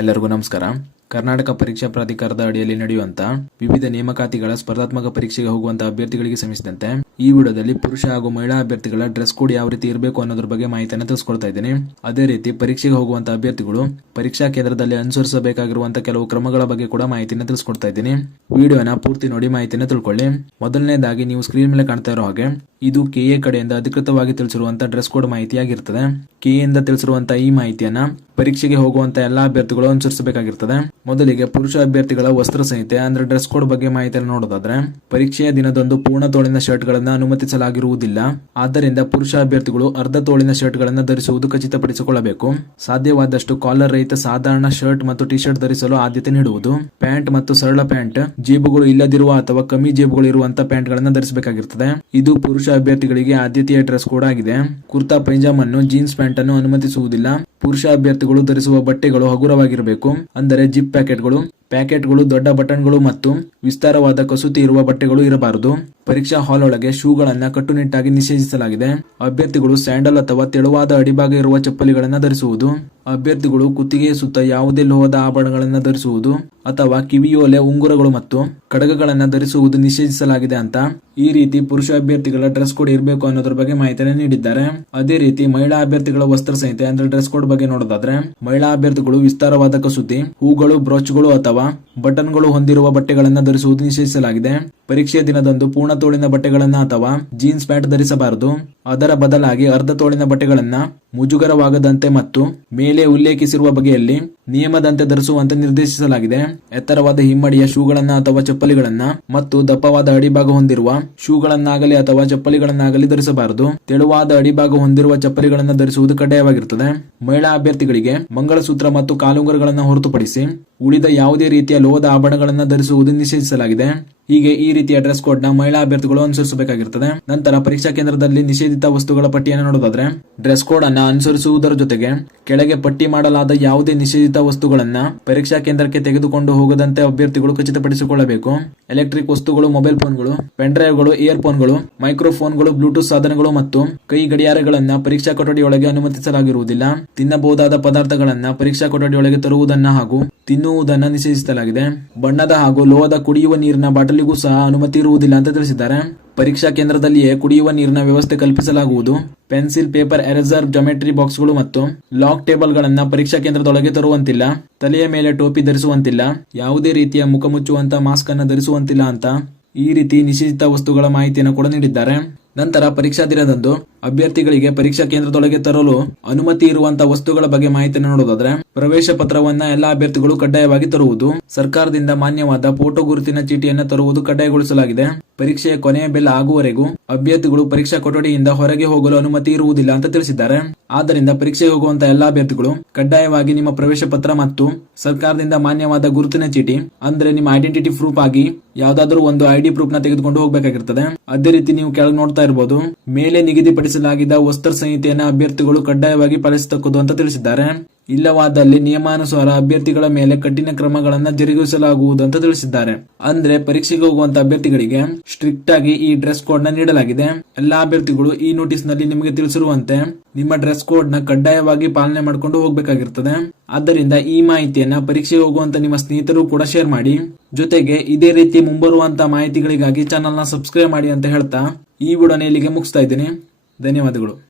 ಎಲ್ಲರಿಗೂ ನಮಸ್ಕಾರ. ಕರ್ನಾಟಕ ಪರೀಕ್ಷಾ ಪ್ರಾಧಿಕಾರದ ಅಡಿಯಲ್ಲಿ ನಡೆಯುವಂತ ವಿವಿಧ ನೇಮಕಾತಿಗಳ ಸ್ಪರ್ಧಾತ್ಮಕ ಪರೀಕ್ಷೆಗೆ ಹೋಗುವಂತಹ ಅಭ್ಯರ್ಥಿಗಳಿಗೆ ಸಂಬಂಧಿಸಿದಂತೆ ಈ ವಿಡಿಯೋದಲ್ಲಿ ಪುರುಷ ಹಾಗೂ ಮಹಿಳಾ ಅಭ್ಯರ್ಥಿಗಳ ಡ್ರೆಸ್ ಕೋಡ್ ಯಾವ ರೀತಿ ಇರಬೇಕು ಅನ್ನೋದ್ರ ಬಗ್ಗೆ ಮಾಹಿತಿಯನ್ನು ತಿಳಿಸ್ಕೊಡ್ತಾ ಇದ್ದೀನಿ. ಅದೇ ರೀತಿ ಪರೀಕ್ಷೆಗೆ ಹೋಗುವಂತಹ ಅಭ್ಯರ್ಥಿಗಳು ಪರೀಕ್ಷಾ ಕೇಂದ್ರದಲ್ಲಿ ಅನುಸರಿಸಬೇಕಾಗಿರುವಂತಹ ಕೆಲವು ಕ್ರಮಗಳ ಬಗ್ಗೆ ಕೂಡ ಮಾಹಿತಿಯನ್ನು ತಿಳಿಸ್ಕೊಡ್ತಾ ಇದ್ದೀನಿ. ವಿಡಿಯೋನ ಪೂರ್ತಿ ನೋಡಿ ಮಾಹಿತಿಯನ್ನು ತಿಳ್ಕೊಳ್ಳಿ. ಮೊದಲನೇದಾಗಿ ನೀವು ಸ್ಕ್ರೀನ್ ಮೇಲೆ ಕಾಣ್ತಾ ಇರೋ ಹಾಗೆ ಇದು ಕೆಎ ಕಡೆಯಿಂದ ಅಧಿಕೃತವಾಗಿ ತಿಳಿಸಿರುವಂತಹ ಡ್ರೆಸ್ ಕೋಡ್ ಮಾಹಿತಿಯಾಗಿರ್ತದೆ. ಕೆಎಯಿಂದ ತಿಳಿಸಿರುವಂತಹ ಈ ಮಾಹಿತಿಯನ್ನ ಪರೀಕ್ಷೆಗೆ ಹೋಗುವಂತಹ ಎಲ್ಲಾ ಅಭ್ಯರ್ಥಿಗಳು ಅನುಸರಿಸಬೇಕಾಗಿರ್ತದೆ. ಮೊದಲಿಗೆ ಪುರುಷ ಅಭ್ಯರ್ಥಿಗಳ ವಸ್ತ್ರ ಸಂಹಿತೆ ಅಂದ್ರೆ ಡ್ರೆಸ್ ಕೋಡ್ ಬಗ್ಗೆ ಮಾಹಿತಿಯನ್ನು ನೋಡೋದಾದ್ರೆ, ಪರೀಕ್ಷೆಯ ದಿನದಂದು ಪೂರ್ಣ ತೋಳಿನ ಶರ್ಟ್ ಗಳನ್ನ ಅನುಮತಿಸಲಾಗಿರುವುದಿಲ್ಲ. ಆದ್ದರಿಂದ ಪುರುಷ ಅಭ್ಯರ್ಥಿಗಳು ಅರ್ಧ ತೋಳಿನ ಶರ್ಟ್ ಗಳನ್ನ ಧರಿಸುವುದು ಖಚಿತಪಡಿಸಿಕೊಳ್ಳಬೇಕು. ಸಾಧ್ಯವಾದಷ್ಟು ಕಾಲರ್ ರಹಿತ ಸಾಧಾರಣ ಶರ್ಟ್ ಮತ್ತು ಟಿ ಶರ್ಟ್ ಧರಿಸಲು ಆದ್ಯತೆ ನೀಡುವುದು. ಪ್ಯಾಂಟ್ ಮತ್ತು ಸರಳ ಪ್ಯಾಂಟ್, ಜೇಬುಗಳು ಇಲ್ಲದಿರುವ ಅಥವಾ ಕಮ್ಮಿ ಜೇಬುಗಳು ಇರುವಂತಹ ಪ್ಯಾಂಟ್ ಗಳನ್ನ ಧರಿಸಬೇಕಾಗಿರುತ್ತದೆ. ಇದು ಪುರುಷ ಅಭ್ಯರ್ಥಿಗಳಿಗೆ ಆದ್ಯತೆಯ ಡ್ರೆಸ್ ಕೋಡ್ ಆಗಿದೆ. ಕುರ್ತಾ ಪೈಜಾಮ್ ಅನ್ನು, ಜೀನ್ಸ್ ಪ್ಯಾಂಟ್ ಅನ್ನು ಅನುಮತಿಸುವುದಿಲ್ಲ. ಪುರುಷ ಅಭ್ಯರ್ಥಿಗಳು ಧರಿಸುವ ಬಟ್ಟೆಗಳು ಹಗುರವಾಗಿರಬೇಕು. ಅಂದರೆ ಜಿಪ್ ಪ್ಯಾಕೆಟ್ಗಳು, ದೊಡ್ಡ ಬಟನ್ಗಳು ಮತ್ತು ವಿಸ್ತಾರವಾದ ಕಸೂತಿ ಇರುವ ಬಟ್ಟೆಗಳು ಇರಬಾರದು. ಪರೀಕ್ಷಾ ಹಾಲ್ ಒಳಗೆ ಶೂಗಳನ್ನ ಕಟ್ಟುನಿಟ್ಟಾಗಿ ನಿಷೇಧಿಸಲಾಗಿದೆ. ಅಭ್ಯರ್ಥಿಗಳು ಸ್ಯಾಂಡಲ್ ಅಥವಾ ತೆಳುವಾದ ಅಡಿಭಾಗ ಇರುವ ಚಪ್ಪಲಿಗಳನ್ನು ಧರಿಸುವುದು. ಅಭ್ಯರ್ಥಿಗಳು ಕುತ್ತಿಗೆಯ ಸುತ್ತ ಯಾವುದೇ ಲೋಹದ ಆಭರಣಗಳನ್ನು ಧರಿಸುವುದು ಅಥವಾ ಕಿವಿಯೋಲೆ, ಉಂಗುರಗಳು ಮತ್ತು ಕಡಗಗಳನ್ನು ಧರಿಸುವುದು ನಿಷೇಧಿಸಲಾಗಿದೆ ಅಂತ ಈ ರೀತಿ ಪುರುಷ ಅಭ್ಯರ್ಥಿಗಳ ಡ್ರೆಸ್ ಕೋಡ್ ಇರಬೇಕು ಅನ್ನೋದ್ರ ಬಗ್ಗೆ ಮಾಹಿತಿಯನ್ನು ನೀಡಿದ್ದಾರೆ. ಅದೇ ರೀತಿ ಮಹಿಳಾ ಅಭ್ಯರ್ಥಿಗಳ ವಸ್ತ್ರ ಸಂಹಿತೆ ಅಂದ್ರೆ ಡ್ರೆಸ್ ಕೋಡ್ ಬಗ್ಗೆ ನೋಡೋದಾದ್ರೆ, ಮಹಿಳಾ ಅಭ್ಯರ್ಥಿಗಳು ವಿಸ್ತಾರವಾದ ಕಸೂತಿ, ಹೂಗಳು, ಬ್ರೋಚ್ಗಳು ಅಥವಾ ಬಟನ್ಗಳು ಹೊಂದಿರುವ ಬಟ್ಟೆಗಳನ್ನು ಧರಿಸುವುದು ನಿಷೇಧಿಸಲಾಗಿದೆ. ಪರೀಕ್ಷೆಯ ದಿನದಂದು ಪೂರ್ಣ ತೋಳಿನ ಬಟ್ಟೆಗಳನ್ನ ಅಥವಾ ಜೀನ್ಸ್ ಪ್ಯಾಂಟ್ ಧರಿಸಬಾರದು. ಅದರ ಬದಲಾಗಿ ಅರ್ಧ ತೋಳಿನ ಬಟ್ಟೆಗಳನ್ನ ಮುಜುಗರವಾಗದಂತೆ ಮತ್ತು ಮೇಲೆ ಉಲ್ಲೇಖಿಸಿರುವ ಬಗೆಯಲ್ಲಿ ನಿಯಮದಂತೆ ಧರಿಸುವಂತೆ ನಿರ್ದೇಶಿಸಲಾಗಿದೆ. ಎತ್ತರವಾದ ಹಿಮ್ಮಡಿಯ ಶೂಗಳನ್ನ ಅಥವಾ ಚಪ್ಪಲಿಗಳನ್ನ ಮತ್ತು ದಪ್ಪವಾದ ಅಡಿಭಾಗ ಹೊಂದಿರುವ ಶೂಗಳನ್ನಾಗಲಿ ಅಥವಾ ಚಪ್ಪಲಿಗಳನ್ನಾಗಲಿ ಧರಿಸಬಾರದು. ತೆಳುವಾದ ಅಡಿಭಾಗ ಹೊಂದಿರುವ ಚಪ್ಪಲಿಗಳನ್ನ ಧರಿಸುವುದು ಕಡ್ಡಾಯವಾಗಿರುತ್ತದೆ. ಮಹಿಳಾ ಅಭ್ಯರ್ಥಿಗಳಿಗೆ ಮಂಗಳಸೂತ್ರ ಮತ್ತು ಕಾಲುಂಗರಗಳನ್ನು ಹೊರತುಪಡಿಸಿ ಉಳಿದ ಯಾವುದೇ ರೀತಿಯ ಲೋಹದ ಆಭರಣಗಳನ್ನು ಧರಿಸುವುದು ನಿಷೇಧಿಸಲಾಗಿದೆ. ಹೀಗೆ ಈ ರೀತಿಯ ಡ್ರೆಸ್ ಕೋಡ್ ನ ಮಹಿಳಾ ಅಭ್ಯರ್ಥಿಗಳು ಅನುಸರಿಸಬೇಕಾಗಿರುತ್ತದೆ. ನಂತರ ಪರೀಕ್ಷಾ ಕೇಂದ್ರದಲ್ಲಿ ನಿಷೇಧಿತ ವಸ್ತುಗಳ ಪಟ್ಟಿಯನ್ನು ನೋಡೋದಾದ್ರೆ, ಡ್ರೆಸ್ ಕೋಡ್ ಅನ್ನ ಅನುಸರಿಸುವುದರ ಜೊತೆಗೆ ಕೆಳಗೆ ಪಟ್ಟಿ ಮಾಡಲಾದ ಯಾವುದೇ ನಿಷೇಧಿತ ವಸ್ತುಗಳನ್ನ ಪರೀಕ್ಷಾ ಕೇಂದ್ರಕ್ಕೆ ತೆಗೆದುಕೊಂಡು ಹೋಗದಂತೆ ಅಭ್ಯರ್ಥಿಗಳು ಖಚಿತಪಡಿಸಿಕೊಳ್ಳಬೇಕು. ಎಲೆಕ್ಟ್ರಿಕ್ ವಸ್ತುಗಳು, ಮೊಬೈಲ್ ಫೋನ್ಗಳು, ಪೆನ್ ಡ್ರೈವ್ಗಳು, ಇಯರ್ ಫೋನ್ಗಳು, ಮೈಕ್ರೋಫೋನ್ಗಳು, ಬ್ಲೂಟೂತ್ ಸಾಧನಗಳು ಮತ್ತು ಕೈ ಗಡಿಯಾರಗಳನ್ನ ಪರೀಕ್ಷಾ ಕೊಠಡಿಯೊಳಗೆ ಅನುಮತಿಸಲಾಗಿರುವುದಿಲ್ಲ. ತಿನ್ನಬಹುದಾದ ಪದಾರ್ಥಗಳನ್ನ ಪರೀಕ್ಷಾ ಕೊಠಡಿಯೊಳಗೆ ತರುವುದನ್ನ ಹಾಗೂ ತಿನ್ನುವುದನ್ನು ನಿಷೇಧಿಸಲಾಗಿದೆ. ಬಣ್ಣದ ಹಾಗೂ ಲೋಹದ ಕುಡಿಯುವ ನೀರಿನ ಬಾಟಲಿಗೂ ಸಹ ಅನುಮತಿ ಇರುವುದಿಲ್ಲ ಅಂತ ತಿಳಿಸಿದ್ದಾರೆ. ಪರೀಕ್ಷಾ ಕೇಂದ್ರದಲ್ಲಿಯೇ ಕುಡಿಯುವ ನೀರಿನ ವ್ಯವಸ್ಥೆ ಕಲ್ಪಿಸಲಾಗುವುದು. ಪೆನ್ಸಿಲ್, ಪೇಪರ್, ಎರೇಸರ್, ಜಾಮೆಟ್ರಿ ಬಾಕ್ಸ್ಗಳು ಮತ್ತು ಲಾಕ್ ಟೇಬಲ್ಗಳನ್ನ ಪರೀಕ್ಷಾ ಕೇಂದ್ರದೊಳಗೆ ತರುವಂತಿಲ್ಲ. ತಲೆಯ ಮೇಲೆ ಟೋಪಿ ಧರಿಸುವಂತಿಲ್ಲ. ಯಾವುದೇ ರೀತಿಯ ಮುಖ ಮುಚ್ಚುವಂತ ಮಾಸ್ಕ್ ಅನ್ನು ಧರಿಸುವಂತಿಲ್ಲ ಅಂತ ಈ ರೀತಿ ನಿಷೇಧಿತ ವಸ್ತುಗಳ ಮಾಹಿತಿಯನ್ನು ಕೂಡ ನೀಡಿದ್ದಾರೆ. ನಂತರ ಪರೀಕ್ಷಾ ದಿನದಂದು ಅಭ್ಯರ್ಥಿಗಳಿಗೆ ಪರೀಕ್ಷಾ ಕೇಂದ್ರದೊಳಗೆ ತರಲು ಅನುಮತಿ ಇರುವಂತಹ ವಸ್ತುಗಳ ಬಗ್ಗೆ ಮಾಹಿತಿಯನ್ನು ನೋಡೋದಾದ್ರೆ, ಪ್ರವೇಶ ಪತ್ರವನ್ನ ಎಲ್ಲಾ ಅಭ್ಯರ್ಥಿಗಳು ಕಡ್ಡಾಯವಾಗಿ ತರುವುದು. ಸರ್ಕಾರದಿಂದ ಮಾನ್ಯವಾದ ಫೋಟೋ ಗುರುತಿನ ಚೀಟಿಯನ್ನು ತರುವುದು ಕಡ್ಡಾಯಗೊಳಿಸಲಾಗಿದೆ. ಪರೀಕ್ಷೆಯ ಕೊನೆಯ ಬೆಲ್ ಆಗುವವರೆಗೂ ಅಭ್ಯರ್ಥಿಗಳು ಪರೀಕ್ಷಾ ಕೊಠಡಿಯಿಂದ ಹೊರಗೆ ಹೋಗಲು ಅನುಮತಿ ಇರುವುದಿಲ್ಲ ಅಂತ ತಿಳಿಸಿದ್ದಾರೆ. ಆದ್ದರಿಂದ ಪರೀಕ್ಷೆಗೆ ಹೋಗುವಂತಹ ಎಲ್ಲಾ ಅಭ್ಯರ್ಥಿಗಳು ಕಡ್ಡಾಯವಾಗಿ ನಿಮ್ಮ ಪ್ರವೇಶ ಪತ್ರ ಮತ್ತು ಸರ್ಕಾರದಿಂದ ಮಾನ್ಯವಾದ ಗುರುತಿನ ಚೀಟಿ ಅಂದ್ರೆ ನಿಮ್ಮ ಐಡೆಂಟಿಟಿ ಪ್ರೂಫ್ ಆಗಿ ಯಾವ್ದಾದ್ರು ಒಂದು ಐಡಿ ಪ್ರೂಫ್ ನ ತೆಗೆದುಕೊಂಡು ಹೋಗಬೇಕಾಗಿರ್ತದೆ. ಅದೇ ರೀತಿ ನೀವು ಕೆಳಗೆ ನೋಡ್ತಾ ಇರಬಹುದು, ಮೇಲೆ ನಿಗದಿಪಡಿಸಲಾಗಿದ್ದ ವಸ್ತ್ರ ಸಂಹಿತೆಯನ್ನು ಅಭ್ಯರ್ಥಿಗಳು ಕಡ್ಡಾಯವಾಗಿ ಪಾಲಿಸತಕ್ಕದ್ದು ಅಂತ ತಿಳಿಸಿದ್ದಾರೆ. ಇಲ್ಲವಾದಲ್ಲಿ ನಿಯಮಾನುಸಾರ ಅಭ್ಯರ್ಥಿಗಳ ಮೇಲೆ ಕಠಿಣ ಕ್ರಮಗಳನ್ನು ಜರುಗಿಸಲಾಗುವುದು ಅಂತ ತಿಳಿಸಿದ್ದಾರೆ. ಅಂದ್ರೆ ಪರೀಕ್ಷೆಗೆ ಹೋಗುವಂತ ಅಭ್ಯರ್ಥಿಗಳಿಗೆ ಸ್ಟ್ರಿಕ್ಟ್ ಆಗಿ ಈ ಡ್ರೆಸ್ ಕೋಡ್ ನ ನೀಡಲಾಗಿದೆ. ಎಲ್ಲಾ ಅಭ್ಯರ್ಥಿಗಳು ಈ ನೋಟಿಸ್ ನಲ್ಲಿ ನಿಮಗೆ ತಿಳಿಸಿರುವಂತೆ ನಿಮ್ಮ ಡ್ರೆಸ್ ಕೋಡ್ ನ ಕಡ್ಡಾಯವಾಗಿ ಪಾಲನೆ ಮಾಡಿಕೊಂಡು ಹೋಗಬೇಕಾಗಿರ್ತದೆ. ಆದ್ದರಿಂದ ಈ ಮಾಹಿತಿಯನ್ನ ಪರೀಕ್ಷೆಗೆ ಹೋಗುವಂತ ನಿಮ್ಮ ಸ್ನೇಹಿತರು ಕೂಡ ಶೇರ್ ಮಾಡಿ. ಜೊತೆಗೆ ಇದೇ ರೀತಿ ಮುಂಬರುವಂತ ಮಾಹಿತಿಗಳಿಗಾಗಿ ಚಾನೆಲ್ ನ ಸಬ್ಸ್ಕ್ರೈಬ್ ಮಾಡಿ ಅಂತ ಹೇಳ್ತಾ ಈ ವಿಡಿಯೋನ ಇಲ್ಲಿಗೆ ಮುಗಿಸ್ತಾ ಇದ್ದೀನಿ. ಧನ್ಯವಾದಗಳು.